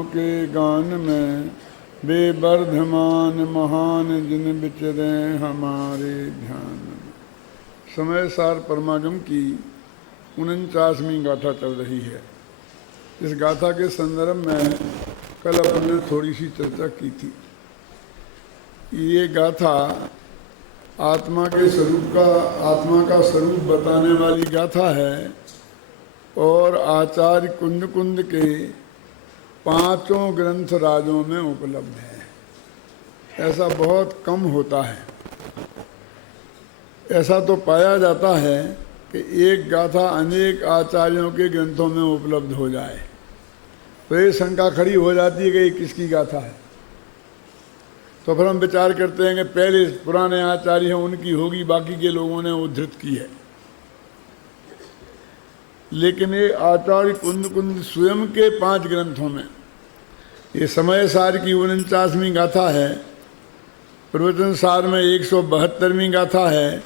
गुणों के गान में बेवर्धमान महान जिन विचरे हमारे ध्यान में। समय सार परमागम की 49वीं गाथा चल रही है। इस गाथा के संदर्भ में कल अपन ने थोड़ी सी चर्चा की थी। ये गाथा आत्मा का स्वरूप बताने वाली गाथा है और आचार्य कुंद कुंद के 5 ग्रंथ राजों में उपलब्ध है। ऐसा बहुत कम होता है। ऐसा तो पाया जाता है कि एक गाथा अनेक आचार्यों के ग्रंथों में उपलब्ध हो जाए तो ये शंका खड़ी हो जाती है कि ये किसकी गाथा है। तो फिर हम विचार करते हैं कि पहले पुराने आचार्य हैं उनकी होगी, बाकी के लोगों ने उद्धृत की है। लेकिन ये आचार्य कुंद कुंद स्वयं के 5 ग्रंथों में, ये समय सार की 49वीं गाथा है, प्रवचन सार में 172वीं गाथा है,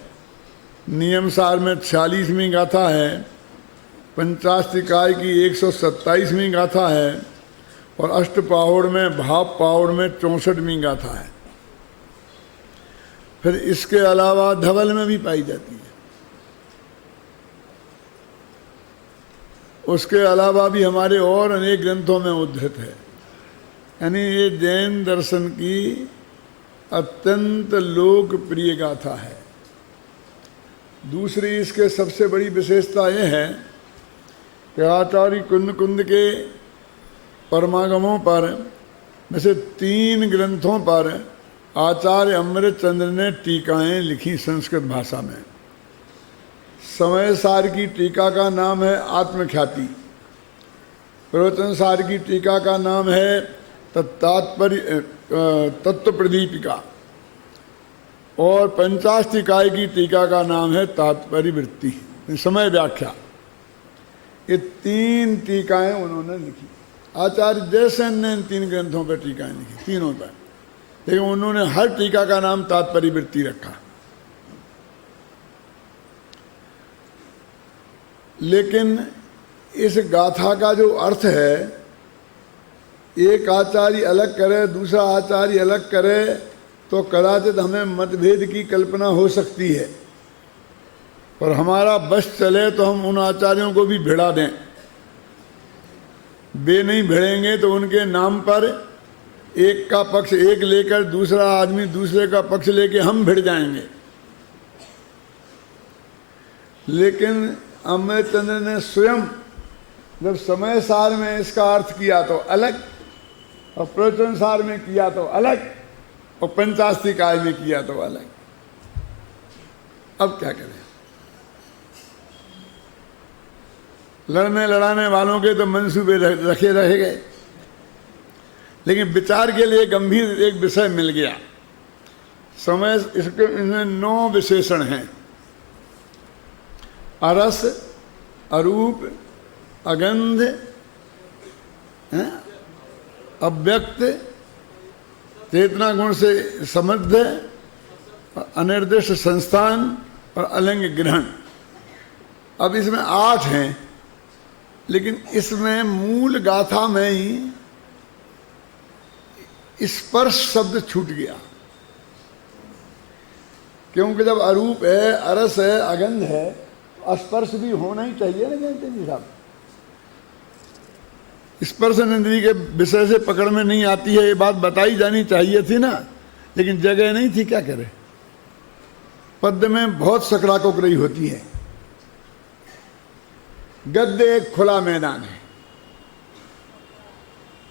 नियम सार में 46वीं गाथा है, पंचाष्टिकाय की 127वीं गाथा है और अष्टपाहुड़ में भाव पाहुड़ में 64वीं गाथा है। फिर इसके अलावा धवल में भी पाई जाती है। उसके अलावा भी हमारे और अनेक ग्रंथों में उद्धृत है। यानी ये जैन दर्शन की अत्यंत लोकप्रिय गाथा है। दूसरी इसके सबसे बड़ी विशेषता ये है कि आचार्य कुंद कुंद के परमागमों पर में से 3 ग्रंथों पर आचार्य अमृत चंद्र ने टीकाएं लिखी संस्कृत भाषा में। समय सार की टीका का नाम है आत्मख्याति, प्रवचन सार की टीका का नाम है तत्व प्रदीपिका और पंचाष्टिकाय की टीका का नाम है तात्पर्य वृत्ति, समय व्याख्या। ये 3 टीकाएं उन्होंने लिखी। आचार्य जयसेन ने इन 3 ग्रंथों पर टीकाएं लिखी, तीनों पर, लेकिन उन्होंने हर टीका का नाम तात्पर्य वृत्ति रखा। लेकिन इस गाथा का जो अर्थ है, एक आचार्य अलग करे दूसरा आचार्य अलग करे तो कदाचित हमें मतभेद की कल्पना हो सकती है, और हमारा बस चले तो हम उन आचार्यों को भी भिड़ा दें। वे नहीं भिड़ेंगे तो उनके नाम पर एक का पक्ष एक लेकर दूसरा आदमी दूसरे का पक्ष लेके हम भिड़ जाएंगे। लेकिन अमृतचंद्र ने स्वयं जब समय सार में इसका अर्थ किया तो अलग, और प्रवचन सार में किया तो अलग, और पंचाष्टिकाय में किया तो अलग। अब क्या करें? लड़ने लड़ाने वालों के तो मंसूबे रखे रह गए, लेकिन विचार के लिए गंभीर एक विषय मिल गया। समय इसके इनमें 9 विशेषण हैं। अरस, अरूप, अगंध, अव्यक्त, चेतना गुण से समृद्ध, अनिर्दिष्ट संस्थान और अलंग ग्रहण। अब इसमें 8 हैं, लेकिन इसमें मूल गाथा में ही स्पर्श शब्द छूट गया। क्योंकि जब अरूप है, अरस है, अगंध है, तो स्पर्श भी होना ही चाहिए ना जानते जी साहब। स्पर्श इंद्रिय के विषय से पकड़ में नहीं आती है, ये बात बताई जानी चाहिए थी ना, लेकिन जगह नहीं थी, क्या करे। पद्य में बहुत सकड़ा कोकरई होती है। गद्य एक खुला मैदान है,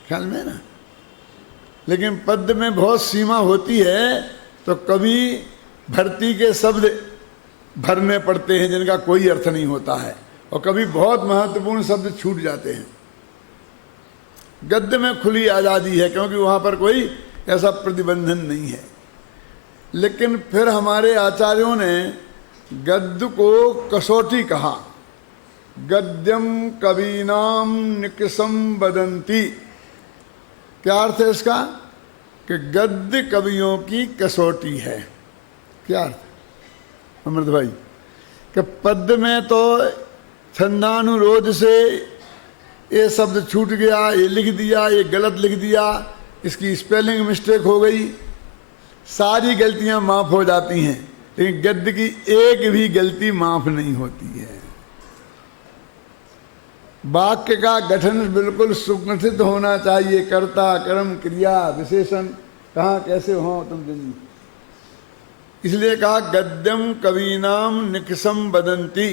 ख्याल में ना, लेकिन पद्य में बहुत सीमा होती है। तो कभी भर्ती के शब्द भरने पड़ते हैं जिनका कोई अर्थ नहीं होता है, और कभी बहुत महत्वपूर्ण शब्द छूट जाते हैं। गद्य में खुली आज़ादी है क्योंकि वहाँ पर कोई ऐसा प्रतिबंधन नहीं है। लेकिन फिर हमारे आचार्यों ने गद्य को कसौटी कहा। गद्यम कवीनाम निकसम वदंती। क्या अर्थ है इसका? कि गद्य कवियों की कसौटी है। क्या अर्थ अमृत भाई? कि पद्य में तो छंदानुरोध से ये शब्द छूट गया, ये लिख दिया, ये गलत लिख दिया, इसकी स्पेलिंग मिस्टेक हो गई, सारी गलतियां माफ हो जाती हैं, लेकिन गद्य की एक भी गलती माफ नहीं होती है। वाक्य का गठन बिल्कुल सुगठित होना चाहिए, कर्ता, कर्म, क्रिया, विशेषण कहाँ कैसे हो तुम दिन। इसलिए कहा गद्यम कवीनाम निकसम बदंती,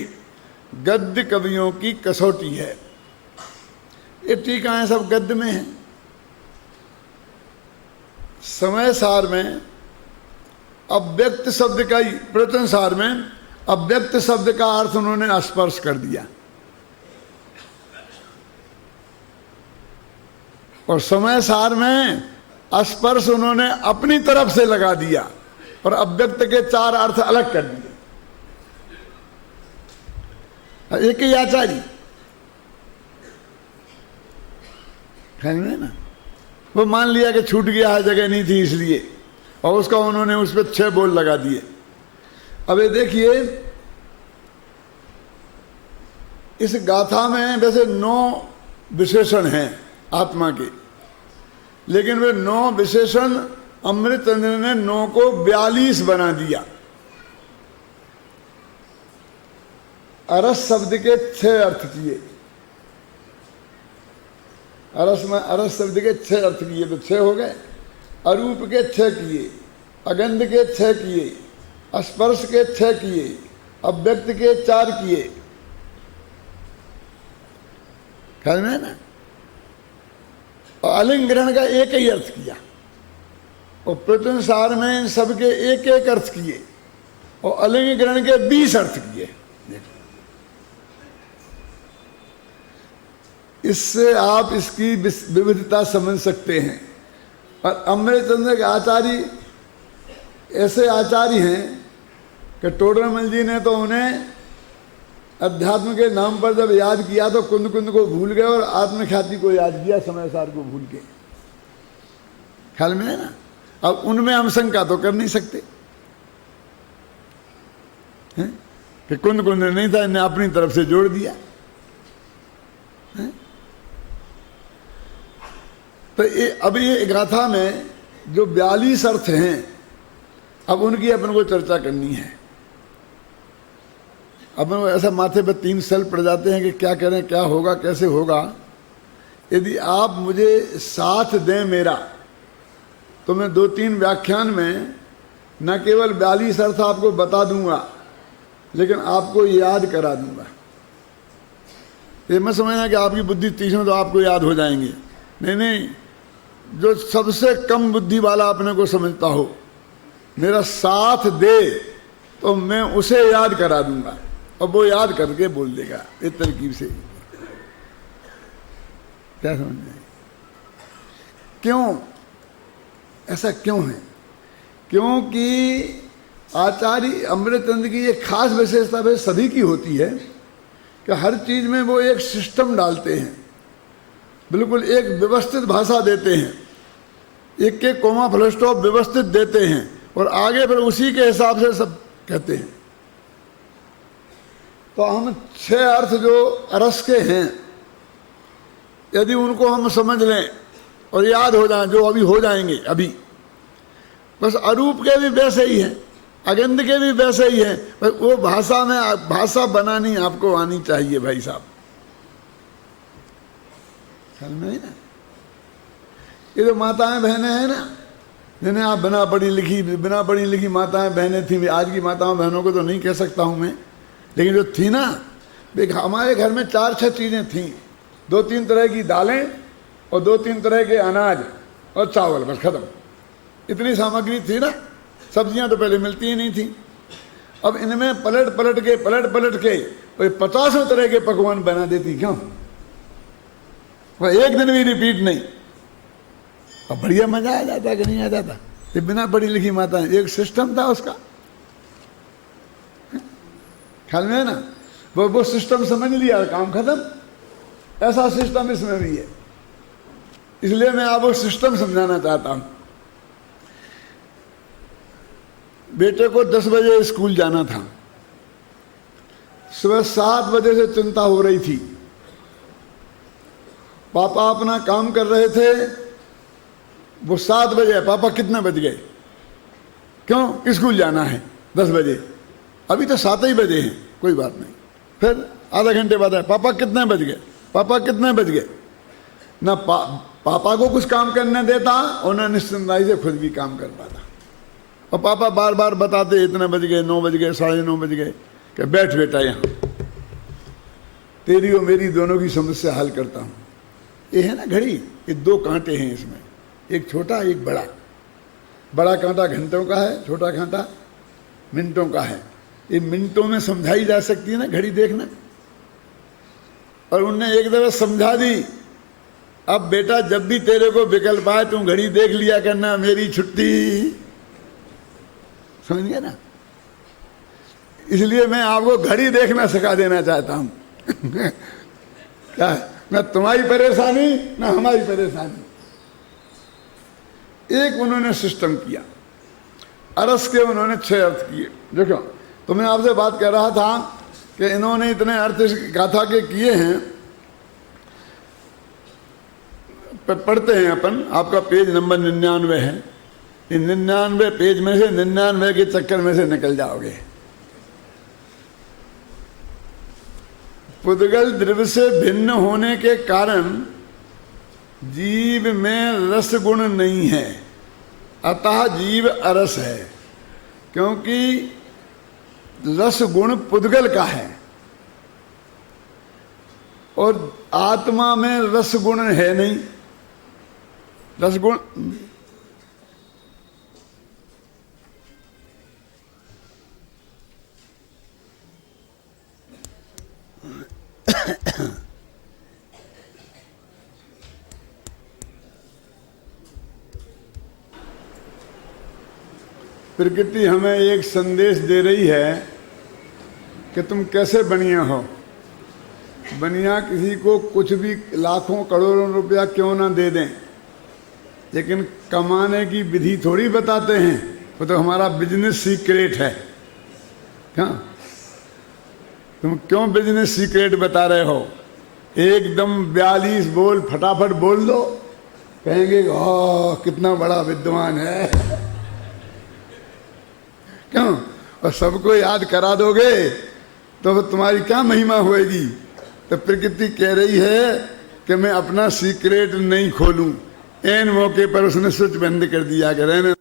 गद्य कवियों की कसौटी है। ये टीकाएं सब गद्य में है। समय सार में अव्यक्त शब्द का ही, प्रवचन सार में अव्यक्त शब्द का अर्थ उन्होंने स्पर्श कर दिया, और समय सार में स्पर्श उन्होंने अपनी तरफ से लगा दिया और अव्यक्त के 4 अर्थ अलग कर दिए। एक ही आचार्य है ना, वो मान लिया कि छूट गया है, जगह नहीं थी इसलिए, और उसका उन्होंने उस पर 6 बोल लगा दिए। अब ये देखिए, इस गाथा में वैसे 9 विशेषण हैं आत्मा के, लेकिन वे 9 विशेषण अमृतचंद्र ने 9 को 42 बना दिया। अरस शब्द के 6 अर्थ किए, अरस में अरस शब्द के 6 अर्थ किए तो 6 हो गए। अरूप के 6 किए, अगंध के 6 किए, स्पर्श के 6 किए, अव्यक्त के 4 किए। ख्याल में है ना। और अलिंग ग्रहण का एक ही अर्थ किया, और प्रवचन सार में सबके एक एक अर्थ किए, और अलिंग ग्रहण के 20 अर्थ किए। इससे आप इसकी विविधता समझ सकते हैं। और अमृतचंद्र के आचार्य ऐसे आचार्य हैं कि टोडरमल जी ने तो उन्हें अध्यात्म के नाम पर जब याद किया तो कुंद कुंद को भूल गए और आत्मख्याति को याद किया, समय सार को भूल के। ख्याल में है ना। अब उनमें हम शंका तो कर नहीं सकते हैं कि कुंद कुंद नहीं था, इन्हें अपनी तरफ से जोड़ दिया है? तो अब ये गाथा में जो 42 अर्थ हैं, अब उनकी अपन को चर्चा करनी है। अपन को ऐसा माथे पर 3 सेल पड़ जाते हैं कि क्या करें, क्या होगा, कैसे होगा। यदि आप मुझे साथ दें मेरा, तो मैं 2-3 व्याख्यान में न केवल 42 अर्थ आपको बता दूंगा, लेकिन आपको याद करा दूंगा। ये मत समझना कि आपकी बुद्धि तीक्ष्ण तो आपको याद हो जाएंगे, नहीं नहीं। जो सबसे कम बुद्धि वाला अपने को समझता हो, मेरा साथ दे तो मैं उसे याद करा दूंगा, और वो याद करके बोल देगा इस तरकीब से। क्या समझ में? क्यों ऐसा क्यों है? क्योंकि आचार्य अमृतचंद्र की एक खास विशेषता वे सभी की होती है कि हर चीज में वो एक सिस्टम डालते हैं, बिल्कुल एक व्यवस्थित भाषा देते हैं, एक एक कोमा फुल स्टॉप व्यवस्थित देते हैं, और आगे फिर उसी के हिसाब से सब कहते हैं। तो हम 6 अर्थ जो अरस के हैं, यदि उनको हम समझ लें और याद हो जाएं, जो अभी हो जाएंगे अभी, बस अरूप के भी वैसे ही हैं, अगंध के भी वैसे ही हैं, बस वो भाषा में भाषा बनानी आपको आनी चाहिए भाई साहब। ख्याल में है ना। ये जो माताएं बहनें हैं ना, जिन्हें आप बिना पढ़ी लिखी माताएं बहनें थी, आज की माताओं बहनों को तो नहीं कह सकता हूं मैं, लेकिन जो थी ना, हमारे घर में 4-6 चीजें थीं। 2-3 तरह की दालें और 2-3 तरह के अनाज और चावल, बस खत्म। इतनी सामग्री थी ना। सब्जियां तो पहले मिलती ही नहीं थी। अब इनमें पलट पलट के 50 तरह के पकवान बना देती। क्यों? वह एक दिन भी रिपीट नहीं। और बढ़िया मजा आ जाता कि नहीं आ जाता? ये बिना पढ़ी लिखी माता है, एक सिस्टम था उसका। ख्याल में है ना। वो सिस्टम समझ लिया, काम खत्म। ऐसा सिस्टम इसमें भी है। इसलिए मैं आपको सिस्टम समझाना चाहता हूं। बेटे को 10 बजे स्कूल जाना था। सुबह 7 बजे से चिंता हो रही थी पापा अपना काम कर रहे थे, वो 7 बजे, पापा कितने बज गए? क्यों? स्कूल जाना है 10 बजे, अभी तो 7 ही बजे हैं, कोई बात नहीं। फिर आधा घंटे बाद है, पापा कितने बज गए? पापा कितने बज गए? ना पापा को कुछ काम करने देता और ना निश्चिंताई से खुद भी काम कर पाता। और पापा बार बार बताते इतने बज गए, 9 बज गए, 9:30 बज गए, कि बैठ बेटा यहाँ, तेरी और मेरी दोनों की समस्या हल करता हूँ। ये है ना घड़ी, ये 2 कांटे हैं इसमें, एक छोटा एक बड़ा। बड़ा कांटा घंटों का है, छोटा कांटा मिनटों का है। ये मिनटों में समझाई जा सकती है ना घड़ी, देखना। और उनने एक दफा समझा दी, अब बेटा जब भी तेरे को विकल्प आए तुम घड़ी देख लिया करना, मेरी छुट्टी। समझ गए ना? इसलिए मैं आपको घड़ी देखना सिखा देना चाहता हूं। क्या है? ना तुम्हारी परेशानी ना हमारी परेशानी। एक उन्होंने सिस्टम किया, अरस के उन्होंने 6 अर्थ किए। देखो, तो मैं आपसे बात कर रहा था कि इन्होंने इतने अर्थ इस गाथा के किए हैं। पढ़ते हैं अपन, आपका पेज नंबर 99 है। इन 99 पेज में से 99 के चक्कर में से निकल जाओगे। पुद्गल द्रव्य से भिन्न होने के कारण जीव में रस गुण नहीं है, अतः जीव अरस है। क्योंकि रस गुण पुद्गल का है और आत्मा में रस गुण है नहीं। रस गुण प्रकृति हमें एक संदेश दे रही है कि तुम कैसे बनिया हो। बनिया किसी को कुछ भी लाखों करोड़ों रुपया क्यों ना दे दें, लेकिन कमाने की विधि थोड़ी बताते हैं। वो तो हमारा बिजनेस सीक्रेट है। हाँ, तुम क्यों बिजनेस सीक्रेट बता रहे हो? एकदम 42 बोल, फटाफट बोल दो, कहेंगे ओह कितना बड़ा विद्वान है। क्यों? और सबको याद करा दोगे तो तुम्हारी क्या महिमा होएगी? तो प्रकृति कह रही है कि मैं अपना सीक्रेट नहीं खोलूं। एन मौके पर उसने स्विच बंद कर दिया कि रहने।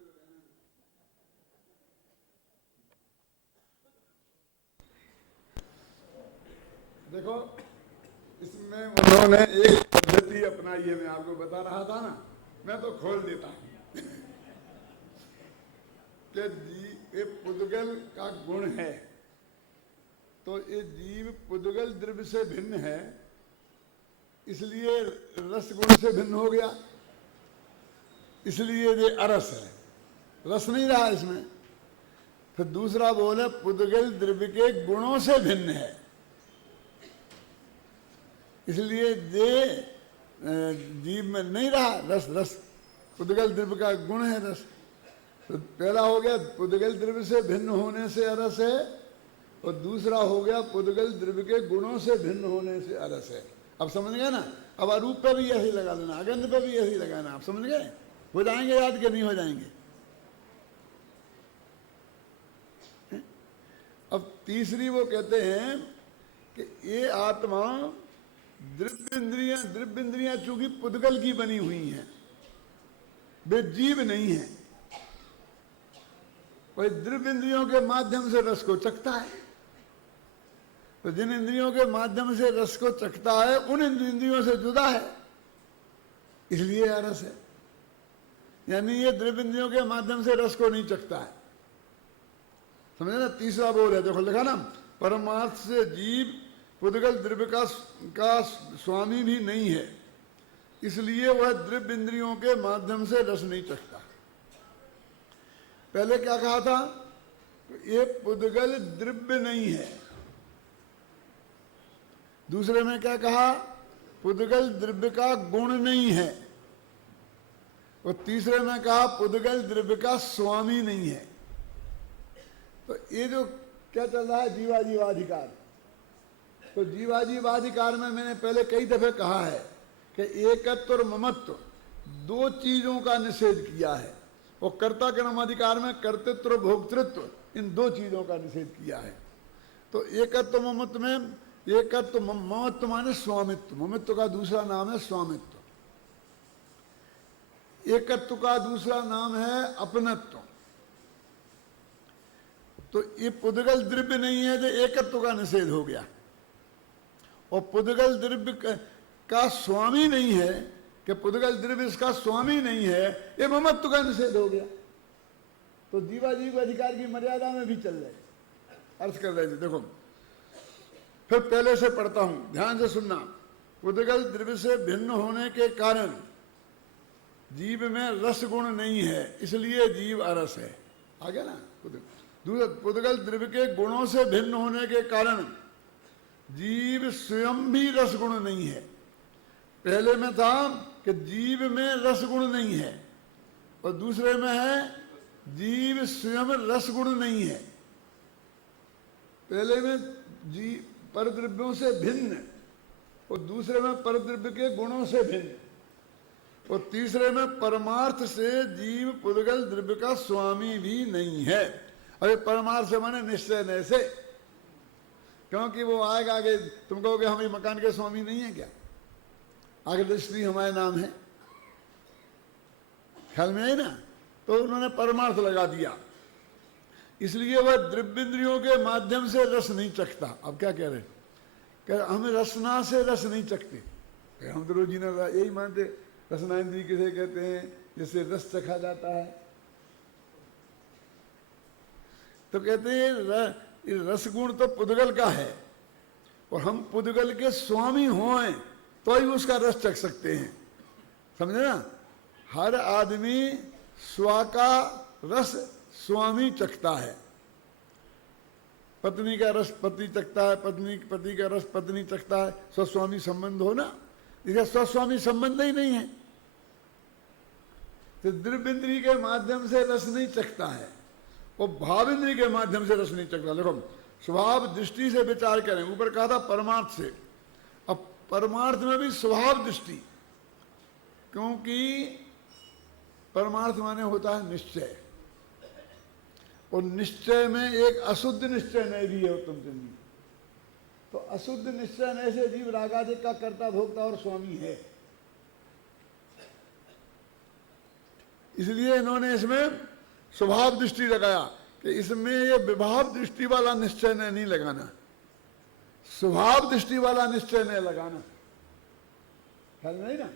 देखो, इसमें उन्होंने एक पद्धति अपनाई है, मैं आपको बता रहा था ना, मैं तो खोल देता हूं कि ये पुद्गल का गुण है, तो ये जीव पुद्गल द्रव्य से भिन्न है, इसलिए रस गुण से भिन्न हो गया, इसलिए ये अरस है। रस नहीं रहा इसमें। फिर दूसरा बोल है पुद्गल द्रव्य के गुणों से भिन्न है, इसलिए ये जीव में नहीं रहा रस। रस पुद्गल द्रव्य का गुण है रस। तो पहला हो गया पुद्गल द्रव्य से भिन्न होने से अरस है, और दूसरा हो गया पुद्गल द्रव्य के गुणों से भिन्न होने से अरस है। अब समझ गए ना? अब अरूप पे भी ऐसे लगा लेना, अगंध पे भी ऐसे लगाना। आप समझ गए? हो जाएंगे याद के नहीं हो जाएंगे? अब तीसरी वो कहते हैं कि ये आत्मा द्रव्य इंद्रियां चूंकि पुद्गल की बनी हुई हैं, वे जीव नहीं है। वही द्रव्य इंद्रियों के माध्यम से रस को चखता है। तो जिन इंद्रियों के माध्यम से रस को चखता है उन इंद्रियों से जुदा है, इसलिए रस है। यानी ये द्रव्य इंद्रियों के माध्यम से रस को नहीं चखता है। समझे ना? तीसरा बोल है, देखो लिखा ना, परमार्थ से जीव पुद्गल द्रव्य का स्वामी भी नहीं है, इसलिए वह द्रव्य इंद्रियों के माध्यम से रस नहीं चखता। पहले क्या कहा था? ये पुद्गल द्रव्य नहीं है। दूसरे में क्या कहा? पुद्गल द्रव्य का गुण नहीं है। और तीसरे में कहा पुद्गल द्रव्य का स्वामी नहीं है। तो ये जो क्या चल रहा है, जीवाजीवाधिकार, तो जीवाजीवाधिकार में मैंने पहले कई दफे कहा है कि एकत्व और ममत्व दो चीजों का निषेध किया है। वो कर्ता कर्माधिकार में कर्तृत्व और भोक्तृत्व इन दो चीजों का निषेध किया है। तो एकत्व ममत्व में, एकत्व ममत्व माने स्वामित्व, ममत्व का दूसरा नाम है स्वामित्व, एकत्व का दूसरा नाम है अपनत्व। तो ये पुद्गल द्रव्य नहीं है जो एकत्व का निषेध हो गया, और पुद्गल द्रव्य का स्वामी नहीं है कि पुद्गल द्रव्य इसका स्वामी नहीं है, ये ममत्व का निषेध हो गया। तो जीवाजीव अधिकार की मर्यादा में भी चल रहे, अर्थ कर रहे थे। देखो फिर पहले से पढ़ता हूं, ध्यान से सुनना। पुद्गल द्रव्य से भिन्न होने के कारण जीव में रस गुण नहीं है, इसलिए जीव अरस है। आ गया ना। पुद्गल द्रव्य के गुणों से भिन्न होने के कारण जीव स्वयं भी रस गुण नहीं है। पहले में था कि जीव में रस गुण नहीं है, और दूसरे में है जीव स्वयं रस गुण नहीं है। पहले में जीव परद्रव्यों से भिन्न, और दूसरे में परद्रव्य के गुणों से भिन्न, और तीसरे में परमार्थ से जीव पुद्गल द्रव्य का स्वामी भी नहीं है। अरे परमार्थ से माने निश्चय न से, क्योंकि वो आएगा आगे, तुम कहोगे हम ये मकान के स्वामी नहीं है क्या, आगे दृष्टि हमारे नाम है, ख्याल में आई ना। तो उन्होंने परमार्थ लगा दिया, इसलिए वह द्रव्येंद्रियों के माध्यम से रस नहीं चखता। अब क्या कह रहे, कह हम रसना से रस नहीं चखते। हम तो रोजी ना यही मानते, रसना इंद्रिय किसे कहते हैं, जिससे रस चखा जाता है। तो कहते हैं रस गुण तो पुद्गल का है, और हम पुद्गल के स्वामी हों तो ही उसका रस चख सकते हैं, समझे ना। हर आदमी स्व का रस स्वामी चखता है। पत्नी का रस पति चखता है, पति का रस पत्नी चखता है। स्वस्वामी संबंध हो ना, इसका स्वस्वामी संबंध ही नहीं है। तो द्रव्येंद्रिय के माध्यम से रस नहीं चखता है, वो भावेंद्रिय के माध्यम से रस नहीं चखता। देखो स्वभाव दृष्टि से विचार करें, ऊपर कहा था परमार्थ से, अब परमार्थ में भी स्वभाव दृष्टि, क्योंकि परमार्थ माने होता है निश्चय, और निश्चय में एक अशुद्ध निश्चय नय भी है उत्तम चंदी। तो अशुद्ध निश्चय नय से जीव रागादिक का कर्ता भोक्ता और स्वामी है। इसलिए इन्होंने इसमें स्वभाव दृष्टि लगाया कि इसमें ये विभाव दृष्टि वाला निश्चय नहीं लगाना, स्वभाव दृष्टि वाला निश्चय नहीं लगाना, ख्याल नहीं ना।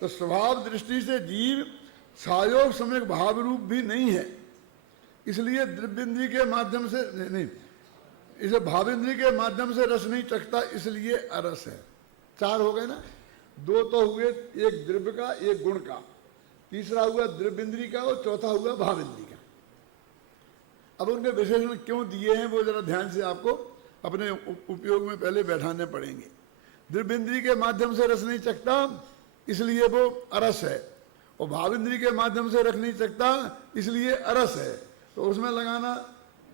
तो स्वभाव दृष्टि से जीव सायोग सम्यक भाव रूप भी नहीं है, इसलिए द्रव्येंद्रिय के माध्यम से नहीं, इसे भावेंद्रिय के माध्यम से रस नहीं चखता, इसलिए अरस है। चार हो गए ना, दो तो हुए, एक द्रव्य का एक गुण का, तीसरा हुआ द्रव्येंद्रिय का, और चौथा हुआ भावेंद्रिय का। अब उनके विशेषण क्यों दिए हैं वो जरा ध्यान से आपको अपने उपयोग में पहले बैठाने पड़ेंगे। द्रव्येंद्रिय के माध्यम से रस नहीं चखता, इसलिए वो अरस है, और भावेंद्रिय के माध्यम से रस नहीं चखता, इसलिए अरस है। तो उसमें लगाना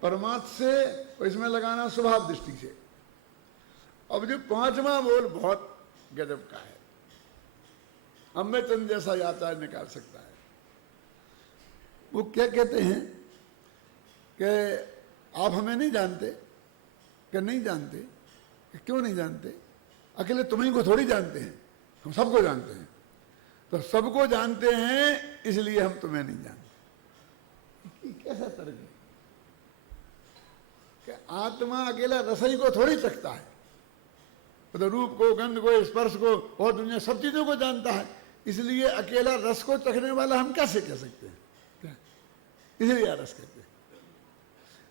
परमार्थ से, और इसमें लगाना स्वभाव दृष्टि से। अब जो पांचवा बोल बहुत गजब का है, अम्बे चंद जैसा आचार्य निकाल सकता है। वो क्या कहते हैं कि आप हमें नहीं जानते, कि नहीं जानते, कि क्यों नहीं जानते, अकेले तुम्हीं को थोड़ी जानते हैं, हम सबको जानते हैं। तो सबको जानते हैं इसलिए हम तुम्हें नहीं जानते। कैसा तर्क है कि आत्मा अकेला रसोई को थोड़ी चखता है, तो रूप को, गंध को, स्पर्श को और दुनिया सब चीजों को जानता है, इसलिए अकेला रस को चखने वाला हम कैसे कह सकते हैं, क्या? इसलिए रस कहते हैं।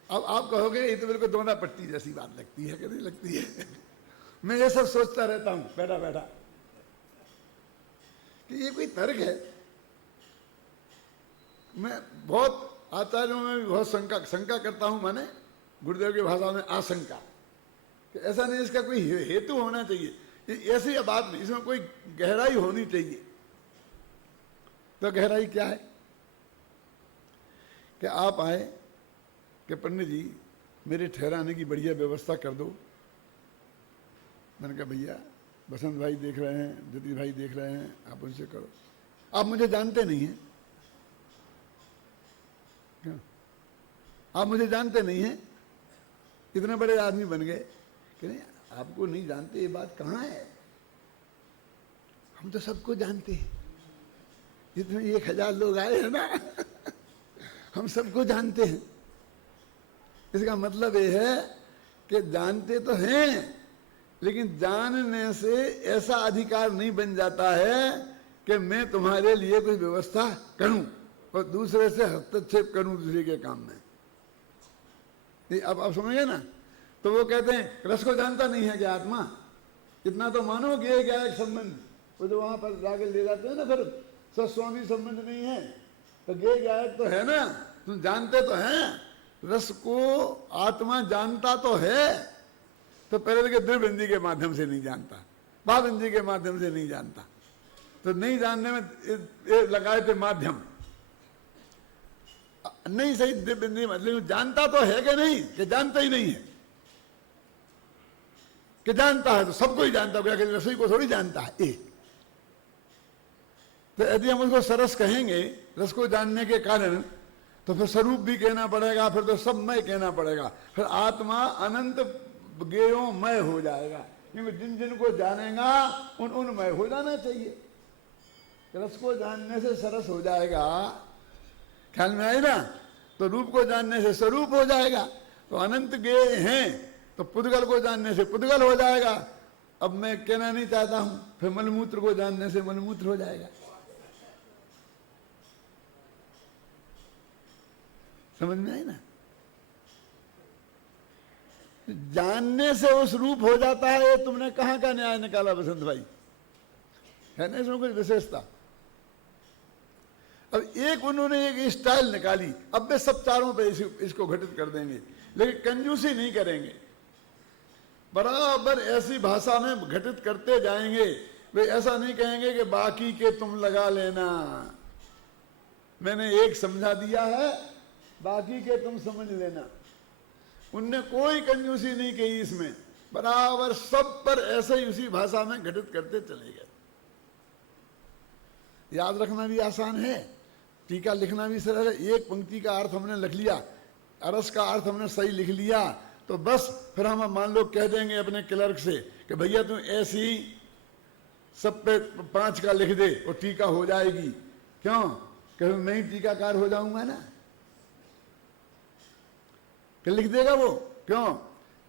अब आप कहोगे ये तो मेरे को दोना पट्टी जैसी बात लगती है कि नहीं लगती है। मैं ये सब सोचता रहता हूं बैठा बैठा कि ये कोई तर्क है। मैं बहुत आचार्यों में भी बहुत शंका करता हूं, माने गुरुदेव की भाषा में आशंका, कि ऐसा नहीं, इसका कोई हेतु होना चाहिए, ऐसी बात नहीं, इसमें कोई गहराई होनी चाहिए। तो गहराई क्या है कि आप आए कि पंडित जी मेरे ठहराने की बढ़िया व्यवस्था कर दो। मैंने कहा भैया बसंत भाई देख रहे हैं, जगदीश भाई देख रहे हैं, आप उनसे करो। आप मुझे जानते नहीं हैं क्या? आप मुझे जानते नहीं हैं, इतने बड़े आदमी बन गए कि नहीं आपको नहीं जानते, ये बात कहाँ है? हम तो सबको जानते हैं, जितने 1000 लोग आए हैं ना हम सबको जानते हैं। इसका मतलब ये है कि जानते तो हैं, लेकिन जानने से ऐसा अधिकार नहीं बन जाता है कि मैं तुम्हारे लिए कोई व्यवस्था करूं और दूसरे से हस्तक्षेप करूं दूसरे के काम में। अब आप समझिए ना। तो वो कहते हैं रस को जानता नहीं है क्या आत्मा? इतना तो मानो कि ये क्या एक संबंध, वो जो वहां पर जाके ले जाते हैं ना, फिर सस्वामी संबंध नहीं है तो गे गायक तो है ना, तुम जानते तो हैं। रस को आत्मा जानता तो है, तो पहले तो दिव्य इंद्री के माध्यम से नहीं जानता, बाह्य इंद्री के माध्यम से नहीं जानता। तो नहीं जानने में लगाए थे माध्यम, नहीं सही दिव्य इंद्री मतलब जानता तो है कि नहीं, कि जानता ही नहीं है? कि जानता है तो सबको ही जानता है, क्या रसोई को थोड़ी जानता है एक। तो यदि हम उसको सरस कहेंगे रस को जानने के कारण, तो फिर स्वरूप भी कहना पड़ेगा, फिर तो सब मय कहना पड़ेगा, फिर आत्मा अनंत ज्ञेयोमय हो जाएगा, क्योंकि जिन जिन को जानेगा उन उनमय हो जाना चाहिए। रस को जानने से सरस हो जाएगा, ख्याल में आए ना? तो रूप को जानने से स्वरूप हो जाएगा, तो अनंत ज्ञेय हैं, तो पुद्गल को जानने से पुद्गल हो जाएगा। अब मैं कहना नहीं चाहता हूं, फिर मलमूत्र को जानने से मलमूत्र हो जाएगा। समझ में आई ना? जानने से उस रूप हो जाता है, ये तुमने कहां का न्याय निकाला बसंत भाई? है ना इसमें कुछ विशेषता? अब एक उन्होंने एक स्टाइल निकाली, अब वे सब चारों पे इसको घटित कर देंगे, लेकिन कंजूसी नहीं करेंगे, बराबर ऐसी भाषा में घटित करते जाएंगे। वे ऐसा नहीं कहेंगे कि बाकी के तुम लगा लेना, मैंने एक समझा दिया है, बाकी के तुम समझ लेना। उनने कोई कंजूसी नहीं की इसमें, बराबर सब पर ऐसे ही उसी भाषा में घटित करते चले गए। याद रखना भी आसान है, टीका लिखना भी सरल है। एक पंक्ति का अर्थ हमने लिख लिया, अरस का अर्थ हमने सही लिख लिया, तो बस फिर हम मान लो कह देंगे अपने क्लर्क से कि भैया तुम ऐसी ही सब पे 5 का लिख दे और टीका हो जाएगी। क्यों? कभी मैं ही टीकाकार हो जाऊंगा ना, कि लिख देगा वो। क्यों?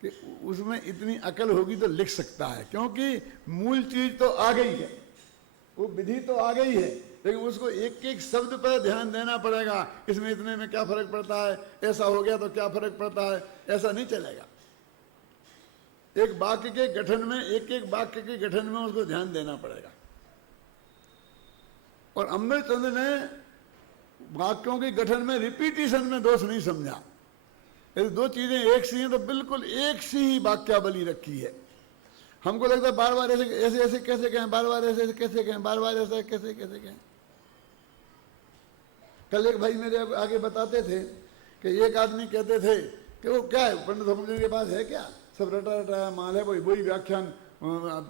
कि उसमें इतनी अकल होगी तो लिख सकता है, क्योंकि मूल चीज तो आ गई है, वो विधि तो आ गई है, लेकिन उसको एक एक शब्द पर ध्यान देना पड़ेगा। इसमें इतने में क्या फर्क पड़ता है, ऐसा हो गया तो क्या फर्क पड़ता है, ऐसा नहीं चलेगा। एक वाक्य के गठन में, एक एक वाक्य के गठन में उसको ध्यान देना पड़ेगा। और अमृतचंद्र ने वाक्यों के गठन में रिपीटिशन में दोष नहीं समझा। यदि दो चीजें एक सी हैं तो बिल्कुल एक सी ही वाक्यावली रखी है। हमको लगता है बार बार ऐसे ऐसे ऐसे कैसे कहें, बार बार ऐसे ऐसे कैसे कहें, बार बार ऐसे कैसे कैसे कहें। कल एक भाई मेरे आगे बताते थे कि एक आदमी कहते थे कि वो क्या है, पंडित होमचंद के पास है क्या, सब रटा रटाया माल है, वही व्याख्यान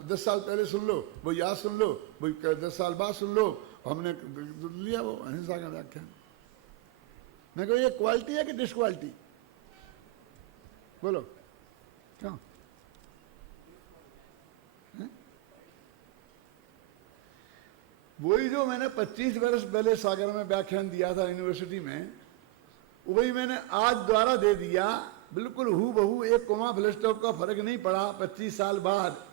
10 साल पहले सुन लो, वही आज सुन लो, वही 10 साल बाद सुन लो। हमने लिया वो अहिंसा का व्याख्यान। मैं कहूँ ये क्वालिटी है कि डिसक्वालिटी? बोलो क्यों? वही जो मैंने 25 वर्ष पहले सागर में व्याख्यान दिया था यूनिवर्सिटी में, वही मैंने आज द्वारा दे दिया, बिल्कुल हूबहू, एक कोमा फुल स्टॉप का फर्क नहीं पड़ा 25 साल बाद।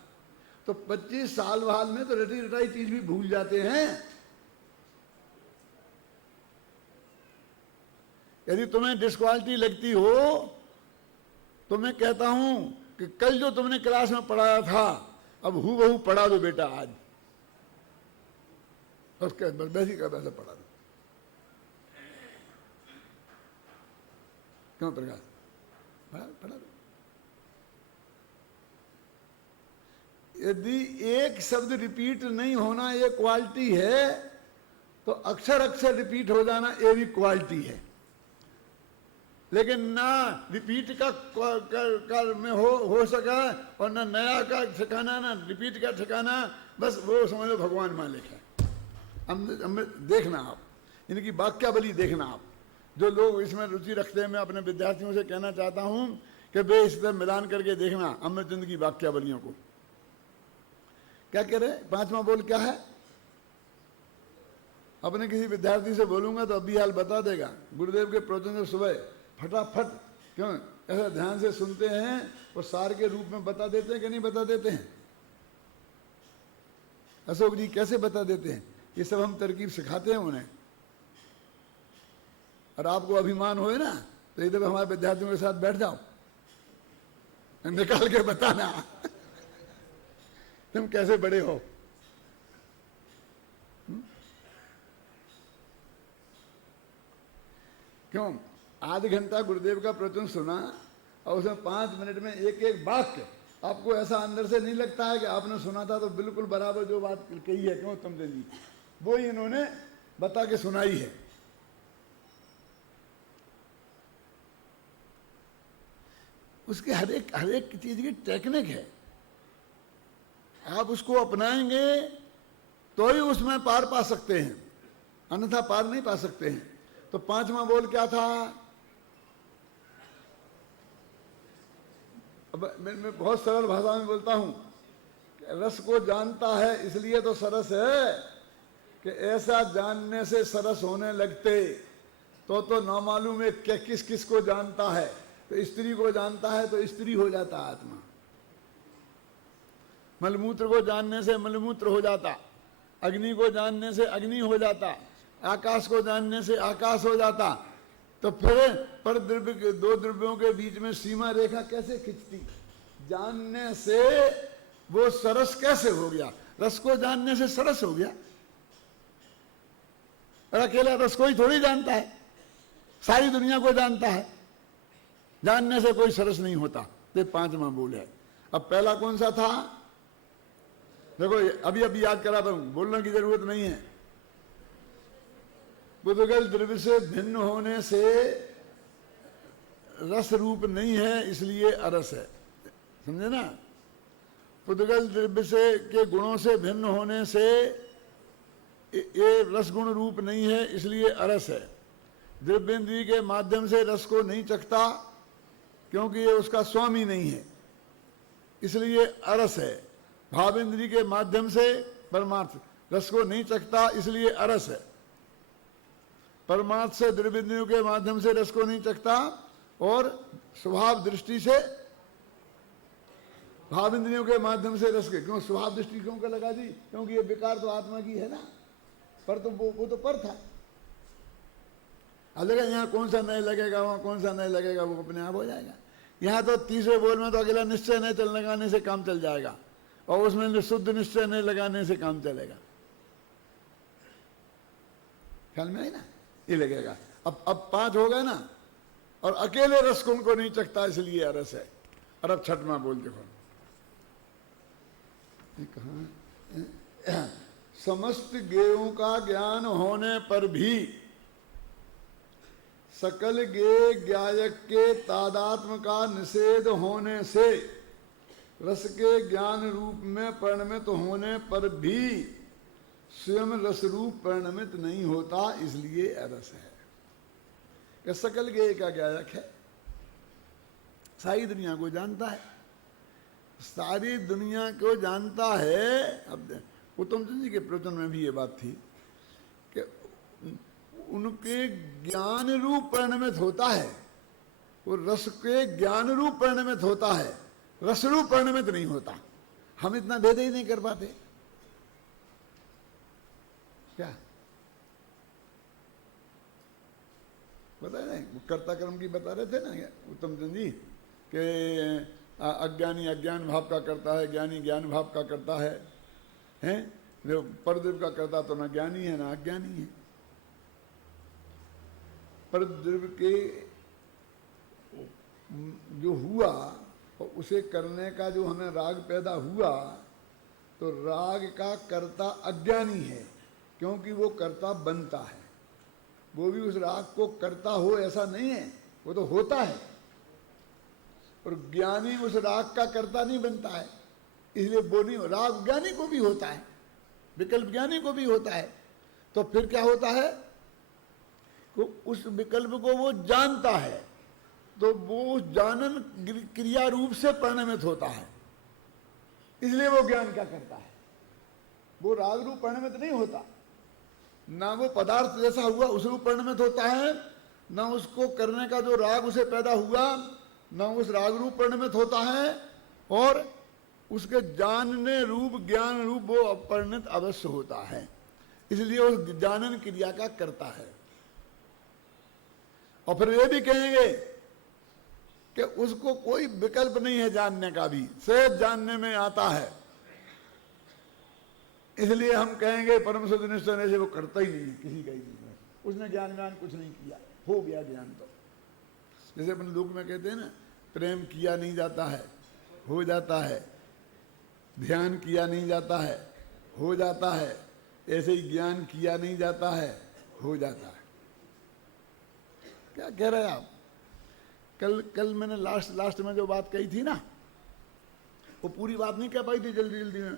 तो 25 साल बाद में तो रटी रटाई चीज भी भूल जाते हैं। यदि तुम्हें डिस्क्वालिटी लगती हो तो मैं कहता हूं कि कल जो तुमने क्लास में पढ़ाया था अब हूबहू पढ़ा दो बेटा आज, उसके वैसी का वैसा पढ़ा दो। क्यों प्रकाश? पढ़ा दो। यदि एक शब्द रिपीट नहीं होना ये क्वालिटी है, तो अक्षर अक्षर रिपीट हो जाना ये भी क्वालिटी है। लेकिन ना रिपीट का कर में हो सका और ना नया का ठिकाना ना रिपीट का ठिकाना, बस वो समझ लो भगवान मालिक है। हम देखना आप इनकी वाक्यावली देखना आप, जो लोग इसमें रुचि रखते हैं, मैं अपने विद्यार्थियों से कहना चाहता हूं कि वे इस तरह मिलान करके देखना अमृतचंद की वाक्यावलियों को। क्या कह रहे, पांचवा बोल क्या है? अपने किसी विद्यार्थी से बोलूंगा तो अभी हाल बता देगा। गुरुदेव के प्रवचन से सुबह फटाफट, क्यों ऐसा ध्यान से सुनते हैं और सार के रूप में बता देते हैं कि नहीं बता देते हैं? अशोक जी कैसे बता देते हैं? ये सब हम तरकीब सिखाते हैं उन्हें। और आपको अभिमान होए ना तो इधर हमारे विद्यार्थियों के साथ बैठ जाओ, निकाल के बताना तुम कैसे बड़े हो। क्यों आध घंटा गुरुदेव का प्रवचन सुना और उसमें 5 मिनट में एक एक वाक्य आपको ऐसा अंदर से नहीं लगता है कि आपने सुना था तो बिल्कुल बराबर जो बात कही है, क्यों तुम जी वो ही इन्होंने बता के सुनाई है। उसके हर एक चीज की टेक्निक है, आप उसको अपनाएंगे तो ही उसमें पार पा सकते हैं, अन्यथा पार नहीं पा सकते हैं। तो पांचवा बोल क्या था? अब मैं बहुत सरल भाषा में बोलता हूं, रस को जानता है इसलिए तो सरस है कि ऐसा जानने से सरस होने लगते तो नामालूम है कि किस किस को जानता है। तो स्त्री को जानता है तो स्त्री हो जाता आत्मा, मलमूत्र को जानने से मलमूत्र हो जाता, अग्नि को जानने से अग्नि हो जाता, आकाश को जानने से आकाश हो जाता। तो फिर पर द्रव्य के दो द्रव्यों के बीच में सीमा रेखा कैसे खिंचती? जानने से वो सरस कैसे हो गया? रस को जानने से सरस हो गया। और अकेला रस को ही थोड़ी जानता है, सारी दुनिया को जानता है। जानने से कोई सरस नहीं होता। ये पांचवा बोल है। अब पहला कौन सा था? देखो अभी याद करा, बोलने की जरूरत नहीं है। पुद्गल द्रव्य से भिन्न होने से रस रूप नहीं है, इसलिए अरस है। समझे ना? पुद्गल द्रव्य से के गुणों से भिन्न होने से ये रसगुण रूप नहीं है, इसलिए अरस है। द्रव्येंद्रिय के माध्यम से रस को नहीं चखता क्योंकि ये उसका स्वामी नहीं है, इसलिए अरस है। भावेंद्रिय के माध्यम से परमार्थ रस को नहीं चखता, इसलिए अरस है। परमार्थ से द्रव्येंद्रियों के माध्यम से रस को नहीं चखता और स्वभाव दृष्टि से भावेंद्रियों के माध्यम से रस के। क्यों स्वभाव दृष्टि क्यों का लगा दी? क्योंकि ये विकार तो आत्मा की है ना, पर तो वो तो पर था। अब लगा यहाँ कौन सा नहीं लगेगा, वहां कौन सा नहीं लगेगा, वो अपने आप हो जाएगा। यहाँ तो तीसरे बोल में तो अगला निश्चय नहीं चल लगाने से काम चल जाएगा, और उसमें शुद्ध निश्चय नहीं लगाने से काम चलेगा। ख्याल में है ना? ये लगेगा। अब 5 हो गए ना, और अकेले रस को उनको नहीं चखता, इसलिए अरस है। और अब छठवां बोल देखो, कहा समस्त गेयों का ज्ञान होने पर भी सकल गे ज्ञायक के तादात्म का निषेध होने से रस के ज्ञान रूप में परिणमित होने पर भी स्वयं रस रूप परिणमित नहीं होता, इसलिए अरस है। कि सकल गे का ज्ञायक है, सारी दुनिया को जानता है, सारी दुनिया को जानता है। अब उत्तम चंद जी के प्रवचन में भी ये बात थी कि उनके ज्ञान रूप परिणमित होता है, वो रस के ज्ञान रूप परिणमित होता है, रस रूप परिणमित नहीं होता। हम इतना भेद ही नहीं कर पाते क्या? बता रहे कर्ता कर्म की बता रहे थे ना उत्तम चंद जी कि अज्ञानी अज्ञान भाव का करता है, ज्ञानी ज्ञान भाव का करता है, हैं? जो परद्रव्य का करता तो ना ज्ञानी है ना अज्ञानी है। परद्रव्य के जो हुआ और उसे करने का जो हमें राग पैदा हुआ, तो राग का कर्ता अज्ञानी है, क्योंकि वो कर्ता बनता है। वो भी उस राग को करता हो ऐसा नहीं है, वो तो होता है, और ज्ञानी उस राग का कर्ता नहीं बनता है, इसलिए वो नहीं। राग ज्ञानी को भी होता है, विकल्प ज्ञानी को भी होता है, तो फिर क्या होता है कि उस विकल्प को वो जानता है, तो वो उस जानन क्रिया रूप से परिणमित होता है, इसलिए वो ज्ञान क्या करता है, वो राग रूप परिणमित नहीं होता, ना वो पदार्थ जैसा हुआ उस रूप परिणमित होता है, ना उसको करने का जो राग उसे पैदा हुआ ना उस राग रूप परिणमित होता है, और उसके जानने रूप ज्ञान रूप वो अपरिणित अवश्य होता है, इसलिए उस जानन क्रिया का करता है। और फिर ये भी कहेंगे कि उसको कोई विकल्प नहीं है जानने का भी, सहज जानने में आता है, इसलिए हम कहेंगे परम सदनिष्ठ होने से वो करता ही नहीं है किसी का ही नहीं, उसने ज्ञान कुछ नहीं किया, हो गया ज्ञान। तो जैसे अपने लोक में कहते हैं ना, प्रेम किया नहीं जाता है, हो जाता है, ध्यान किया नहीं जाता है, हो जाता है, ऐसे ही ज्ञान किया नहीं जाता है, हो जाता है। क्या कह रहे हैं आप? कल मैंने लास्ट में जो बात कही थी ना, वो पूरी बात नहीं कह पाई थी जल्दी में,